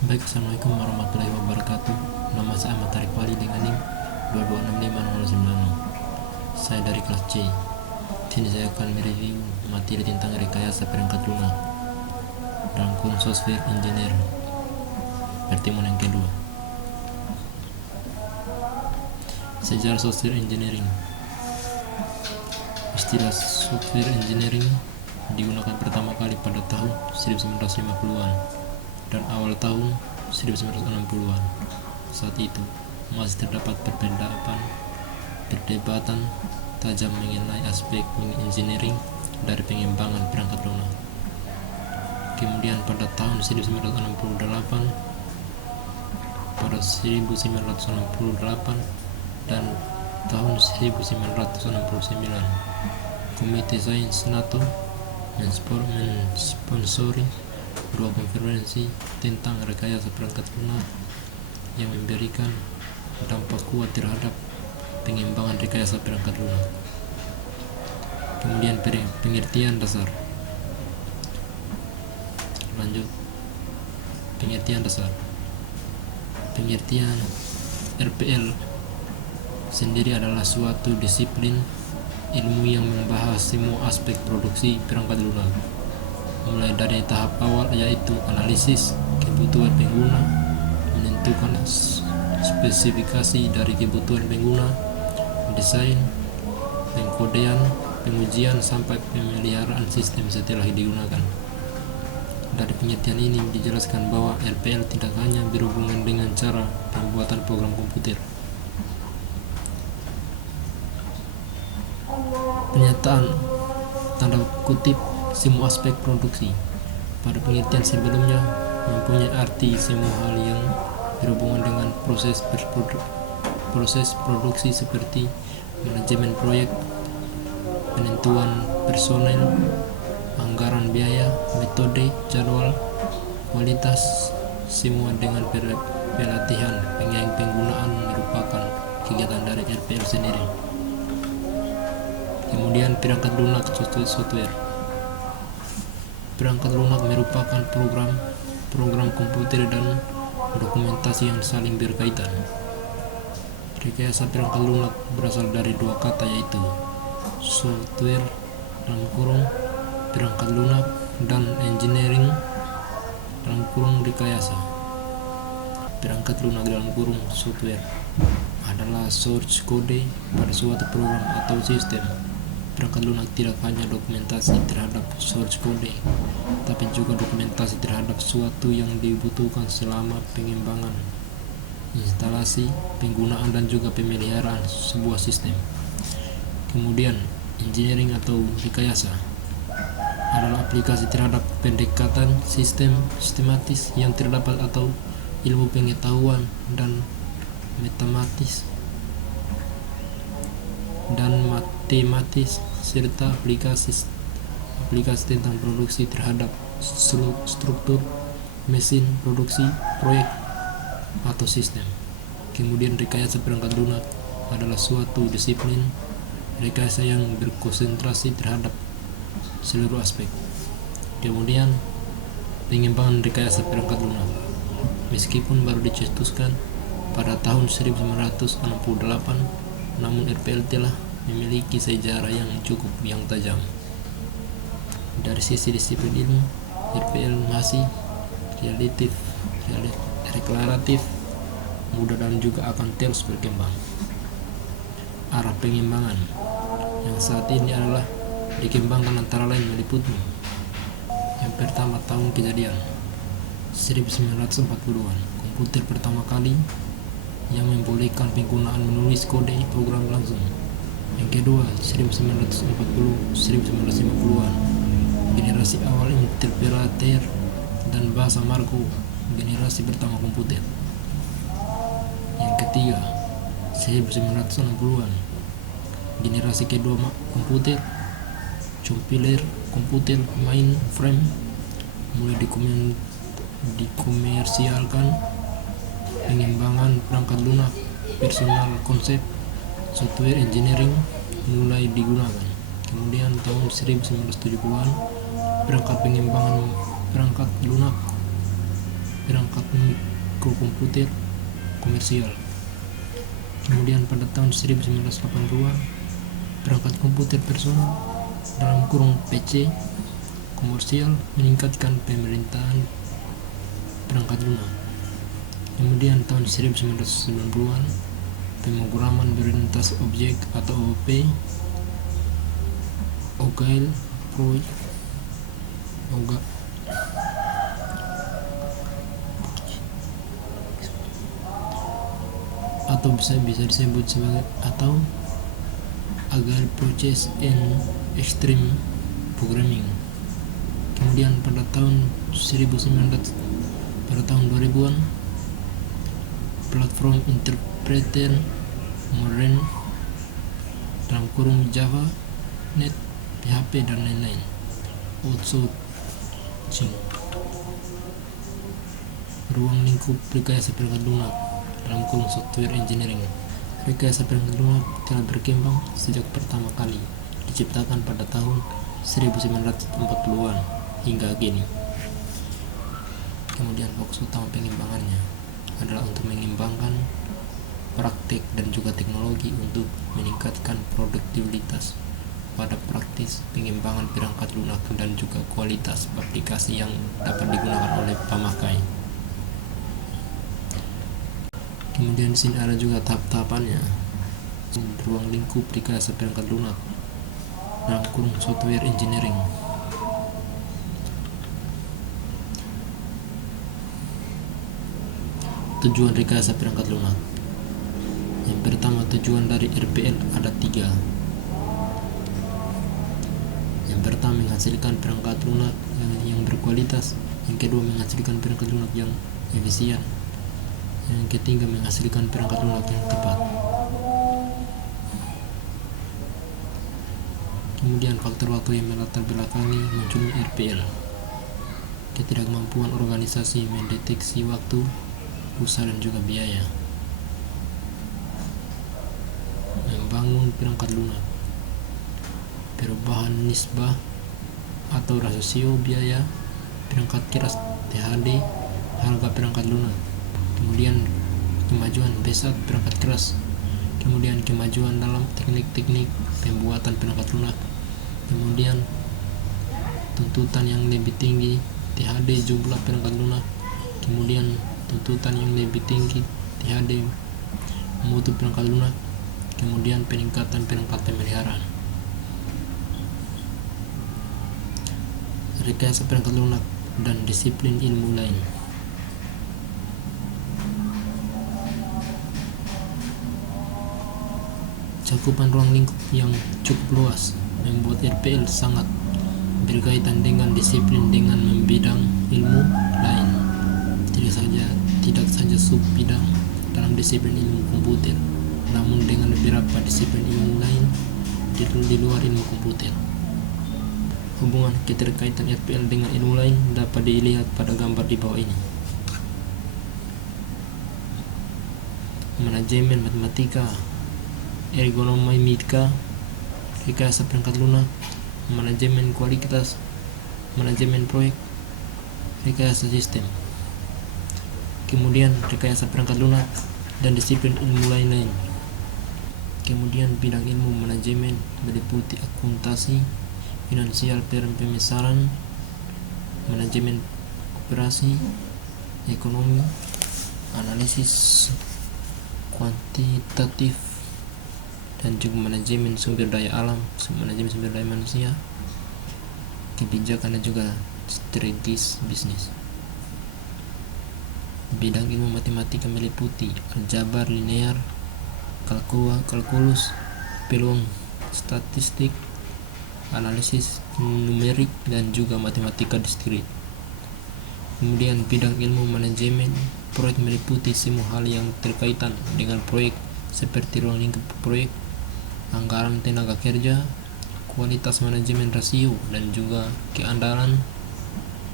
Baik, Assalamualaikum warahmatullahi wabarakatuh. Nama saya Ahmad Tarik Wali dengan NIM 2265096. Saya dari kelas C. Sini saya akan mereview materi tentang rekayasa perangkat lunak dalam kursus software engineer pertemuan yang kedua. Sejarah software engineering. Istilah software engineering digunakan pertama kali pada tahun 1950-an dan awal tahun 1960-an. Saat itu masih terdapat perdebatan tajam mengenai aspek engineering dari pengembangan perangkat lunak. Kemudian pada tahun 1968, pada 1968 dan tahun 1969, Komite Sains NATO mensponsori dua konferensi tentang rekayasa perangkat lunak yang memberikan dampak kuat terhadap pengembangan rekayasa perangkat lunak. Kemudian pengertian dasar. Lanjut, pengertian dasar. Pengertian RPL sendiri adalah suatu disiplin ilmu yang membahas semua aspek produksi perangkat lunak, mulai dari tahap awal yaitu analisis kebutuhan pengguna, menentukan spesifikasi dari kebutuhan pengguna, desain, pengkodean, pengujian sampai pemeliharaan sistem setelah digunakan. Dari pengertian ini dijelaskan bahwa RPL tidak hanya berhubungan dengan cara pembuatan program komputer. Pernyataan tanda kutip semua aspek produksi pada pengertian sebelumnya mempunyai arti semua hal yang berhubungan dengan proses produksi seperti manajemen proyek, penentuan personel, anggaran biaya, metode, jadwal, kualitas, semua dengan pelatihan penggunaan merupakan kegiatan dari RPL sendiri. Kemudian perangkat lunak software. Perangkat lunak merupakan program komputer dan dokumentasi yang saling berkaitan. Rekayasa perangkat lunak berasal dari dua kata yaitu software dalam kurung perangkat lunak dan engineering dalam kurung rekayasa. Perangkat lunak dalam kurung software adalah source code pada suatu program atau sistem. Perangkat lunak tidak hanya dokumentasi terhadap source code, tapi juga dokumentasi terhadap sesuatu yang dibutuhkan selama pengembangan, instalasi, penggunaan, dan juga pemeliharaan sebuah sistem. Kemudian, engineering atau rekayasa adalah aplikasi terhadap pendekatan sistematis yang terdapat atau ilmu pengetahuan dan matematis serta aplikasi tentang produksi terhadap struktur mesin produksi proyek atau sistem. Kemudian rekayasa perangkat lunak adalah suatu disiplin rekayasa yang berkonsentrasi terhadap seluruh aspek. Kemudian pengembangan rekayasa perangkat lunak, meskipun baru dicetuskan pada tahun 1968, namun RPL telah memiliki sejarah yang cukup yang tajam. Dari sisi disiplin ilmu, RPL masih deklaratif, mudah dan juga akan terus berkembang. Arah pengembangan yang saat ini adalah dikembangkan antara lain meliputi: yang pertama, tahun kejadian 1940-an, komputer pertama kali yang membolehkan penggunaan menulis kode program langsung. Yang kedua, 1940-1950-an, generasi awal interpolator dan bahasa Markov, generasi pertama komputer. Yang ketiga, 1960-an, generasi kedua komputer, compiler komputer mainframe mulai dikomersialkan. Pengembangan perangkat lunak personal konsep software engineering mulai digunakan. Kemudian tahun 1970-an, perangkat pengembangan perangkat lunak, perangkat mikrokomputer komersial. Kemudian pada tahun 1980-an, perangkat komputer personal dalam kurung PC komersial meningkatkan pemerintahan perangkat lunak. Kemudian tahun 1990-an, pemrograman berlintas objek atau OOP, Agile Project atau bisa disebut sebagai atau Agile Process and Extreme Programming. Kemudian pada tahun 2000-an, platform interpreter modern dalam kurung Java, Net, PHP dan lain-lain outsourcing. Ruang lingkup rekayasa perangkat lunak dalam kurung software engineering. Rekayasa perangkat lunak telah berkembang sejak pertama kali diciptakan pada tahun 1940-an hingga kini. Kemudian fokus utama pengembangannya adalah untuk mengembangkan praktik dan juga teknologi untuk meningkatkan produktivitas pada praktis pengembangan perangkat lunak dan juga kualitas aplikasi yang dapat digunakan oleh pemakai. Kemudian di sini ada juga tahap-tahapannya. Ruang lingkup rekayasa perangkat lunak dalam kurung software engineering. Tujuan rekayasa perangkat lunak. Yang pertama, tujuan dari RPL ada 3. Yang pertama, menghasilkan perangkat lunak yang berkualitas. Yang kedua, menghasilkan perangkat lunak yang efisien. Yang ketiga, menghasilkan perangkat lunak yang tepat. Kemudian faktor-faktor yang melatar belakangi munculnya RPL. Ketidakmampuan organisasi mendeteksi waktu, usaha dan juga biaya. Membangun perangkat lunak. Perubahan nisbah atau rasio biaya perangkat keras THD harga perangkat lunak. Kemudian kemajuan pesat perangkat keras. Kemudian kemajuan dalam teknik-teknik pembuatan perangkat lunak. Kemudian tuntutan yang lebih tinggi THD jumlah perangkat lunak. Kemudian tuntutan yang lebih tinggi THD mutu perangkat lunak. Kemudian peningkatan perangkat pemeliharaan. Rekayasa perangkat lunak dan disiplin ilmu lain. Cakupan ruang lingkup yang cukup luas membuat RPL sangat berkaitan dengan disiplin dengan membidang ilmu lain. Tidak saja sub bidang dalam disiplin ilmu komputer, namun dengan beberapa disiplin ilmu lain di luar ilmu komputer. Hubungan keterkaitan RPL dengan ilmu lain dapat dilihat pada gambar di bawah ini. Manajemen matematika, ergonomika, rekayasa perangkat lunak, manajemen kualitas, manajemen proyek, rekayasa sistem. Kemudian rekayasa perangkat lunak dan disiplin ilmu lain-lain. Kemudian bidang ilmu manajemen meliputi akuntansi, finansial pemasaran, manajemen operasi, ekonomi, analisis kuantitatif, dan juga manajemen sumber daya alam, manajemen sumber daya manusia, kebijakan dan juga strategis bisnis. Bidang ilmu matematika meliputi aljabar linear, kalkulus, peluang statistik, analisis numerik, dan juga matematika diskrit. Kemudian bidang ilmu manajemen proyek meliputi semua hal yang terkaitan dengan proyek seperti ruang lingkup proyek, anggaran tenaga kerja, kualitas manajemen rasio, dan juga keandalan,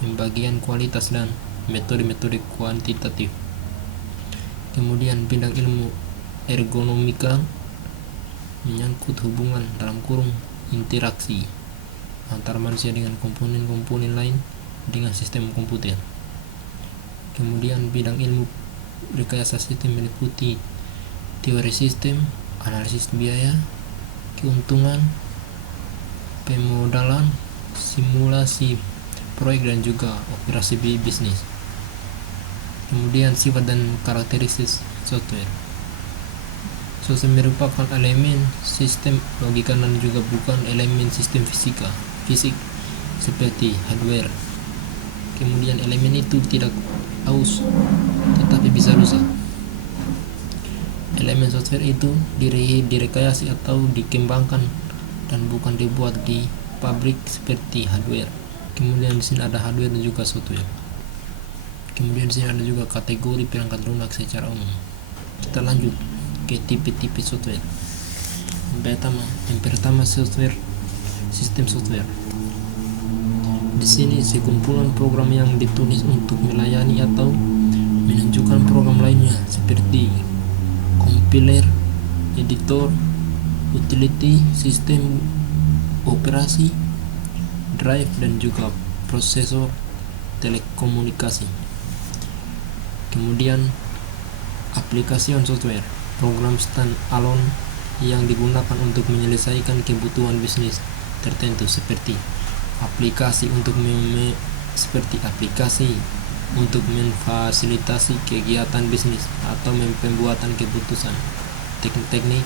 pembagian kualitas, dan metode-metode kuantitatif. Kemudian bidang ilmu ergonomika menyangkut hubungan dalam kurung interaksi antara manusia dengan komponen-komponen lain dengan sistem komputer. Kemudian bidang ilmu rekayasa sistem meliputi teori sistem, analisis biaya, keuntungan, pemodalan, simulasi proyek, dan juga operasi bisnis. Kemudian sifat dan karakteristik software. Software merupakan elemen sistem logika dan juga bukan elemen sistem fisik seperti hardware. Kemudian elemen itu tidak aus tetapi bisa rusak. Elemen software itu direkayasa atau dikembangkan dan bukan dibuat di pabrik seperti hardware. Kemudian di sini ada hardware dan juga software. Kemudian di sini ada juga kategori perangkat lunak secara umum. Kita lanjut ke tipe-tipe software. Yang pertama software, sistem software. Di sini sekumpulan program yang ditulis untuk melayani atau menunjukkan program lainnya seperti compiler, editor, utility, sistem operasi, drive, dan juga prosesor telekomunikasi. Kemudian application software, program stand-alone yang digunakan untuk menyelesaikan kebutuhan bisnis tertentu seperti aplikasi untuk memfasilitasi kegiatan bisnis atau pembuatan keputusan teknik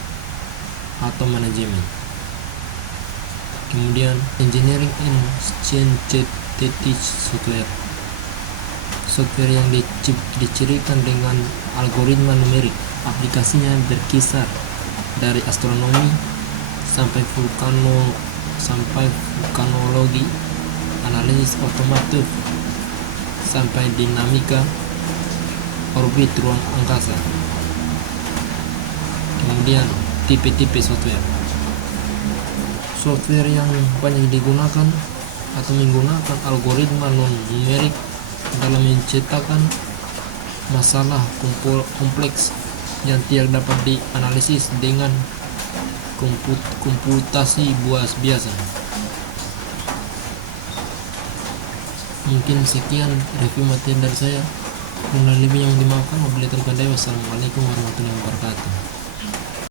atau manajemen. Kemudian engineering and synthetic software yang dicirikan dengan algoritma numerik. Aplikasinya berkisar dari astronomi sampai vulkanologi, analisis otomatis sampai dinamika orbit ruang angkasa. Kemudian tipe-tipe software yang banyak digunakan atau menggunakan algoritma non-numerik dalam menciptakan masalah kompleks yang tidak dapat dianalisis dengan komputasi biasa. Mungkin sekian review materi dari saya. Kurang lebih yang dimaafkan. Wabillahi taufiq wal hidayah. Wassalamualaikum warahmatullahi wabarakatuh.